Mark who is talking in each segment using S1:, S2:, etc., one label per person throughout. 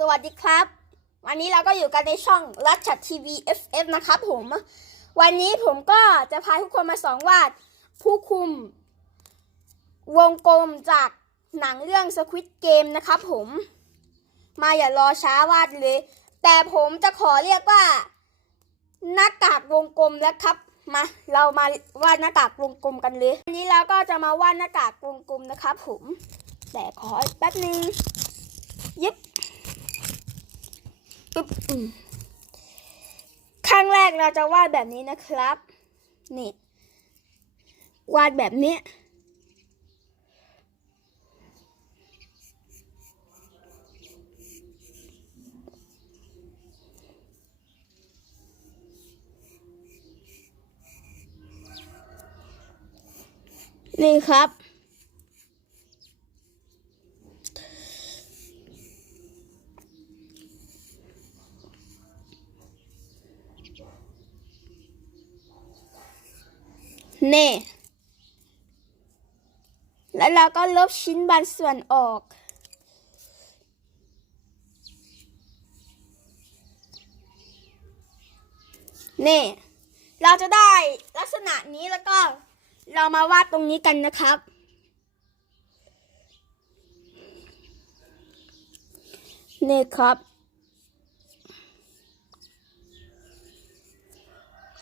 S1: สวัสดีครับ วันนี้เราก็อยู่กันในช่องรัชทีวี FF นะครับผม วันนี้ผมก็จะพาทุกคนมาสอนวาด ผู้คุม วงกลมจากหนังเรื่อง Squid Game นะครับผม มาอย่ารอช้าวาดเลย แต่ผมจะขอเรียกว่า หน้ากากวงกลมแล้วครับ มาเรามาวาดหน้ากากวงกลมกันเลยวันนี้เราก็จะมาวาดหน้ากากวงกลมนะครับผม แต่ขอแป๊บนึงยึบ ปึ๊บข้างแรกเราจะวาดแบบนี้นะครับ นี่ วาดแบบนี้ นี่ครับ นี่แล้วเราก็ลบชิ้นบางส่วนออกนี่เราจะได้ลักษณะนี้แล้วก็เรามาวาดตรงนี้กันนะครับ นี่ครับ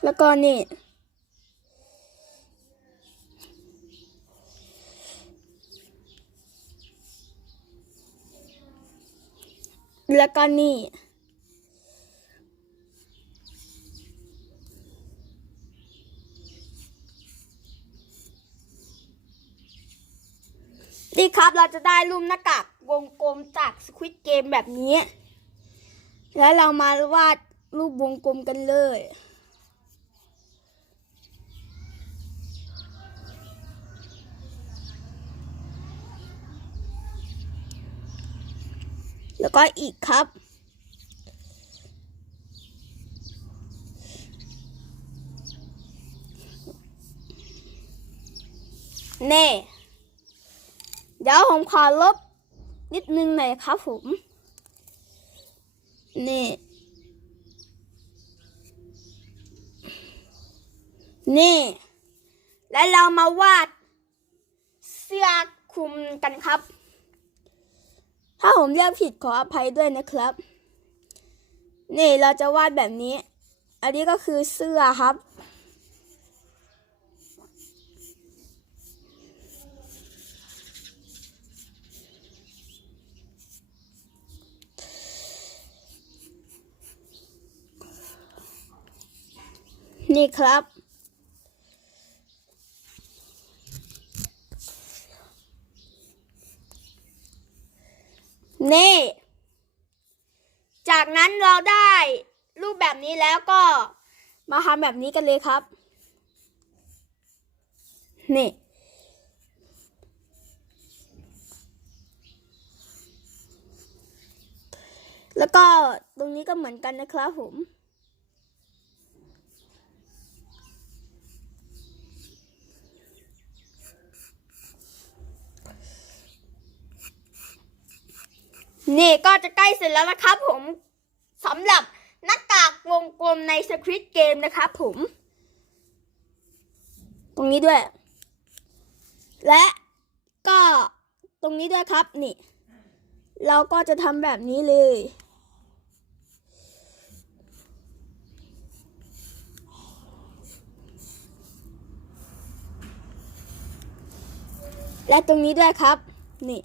S1: แล้วก็นี่ แล้วก็นี่ นี่ครับเราจะได้รูปหน้ากากวงกลมจากสควิตเกมแบบนี้ แล้วเรามาวาดรูปวงกลมกันเลย แล้วก็อีกครับเน่ เดี๋ยวผมขอลบนิดนึงหน่อยครับผม นี่ นี่ แล้วเรามาวาดเสื้อคลุมกันครับ ถ้าผมเรียกผิดขออภัยด้วยนะครับ นี่เราจะวาดแบบนี้ อันนี้ก็คือเสื้อครับ นี่ครับ นี่ จากนั้นเราได้รูปแบบนี้แล้วก็มาทำแบบนี้กันเลยครับ นี่ แล้วก็ตรงนี้ก็เหมือนกันนะครับผม นี่ก็จะใกล้เสร็จแล้วนะครับผมสำหรับหน้ากากวงกลมในสคริปเกมนะครับผม ตรงนี้ด้วย และก็ตรงนี้ด้วยครับนี่ เราก็จะทำแบบนี้เลย และตรงนี้ด้วยครับ นี่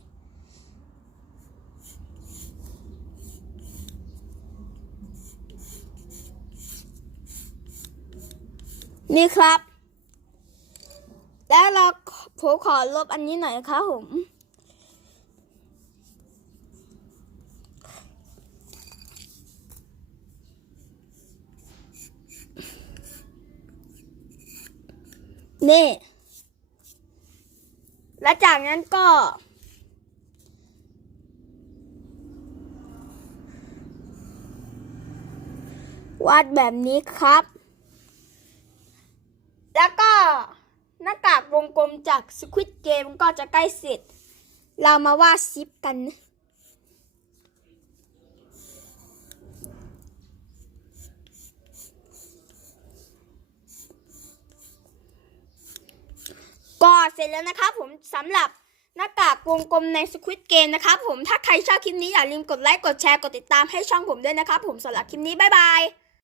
S1: นี่ครับ แล้วเราผมขอลบอันนี้หน่อยครับผม นี่ และจากนั้นก็วาดแบบนี้ครับ แล้วก็หน้ากากวงกลมจากสควิตเกมก็จะใกล้เสร็จ เรามาวาดซิปกันก็เสร็จแล้วนะครับผมสำหรับหน้ากากวงกลมในสควิตเกมนะครับผมถ้าใครชอบคลิปนี้อย่าลืมกดไลค์กดแชร์กดติดตามให้ช่องผมด้วยนะครับผมสำหรับคลิปนี้บ๊ายบาย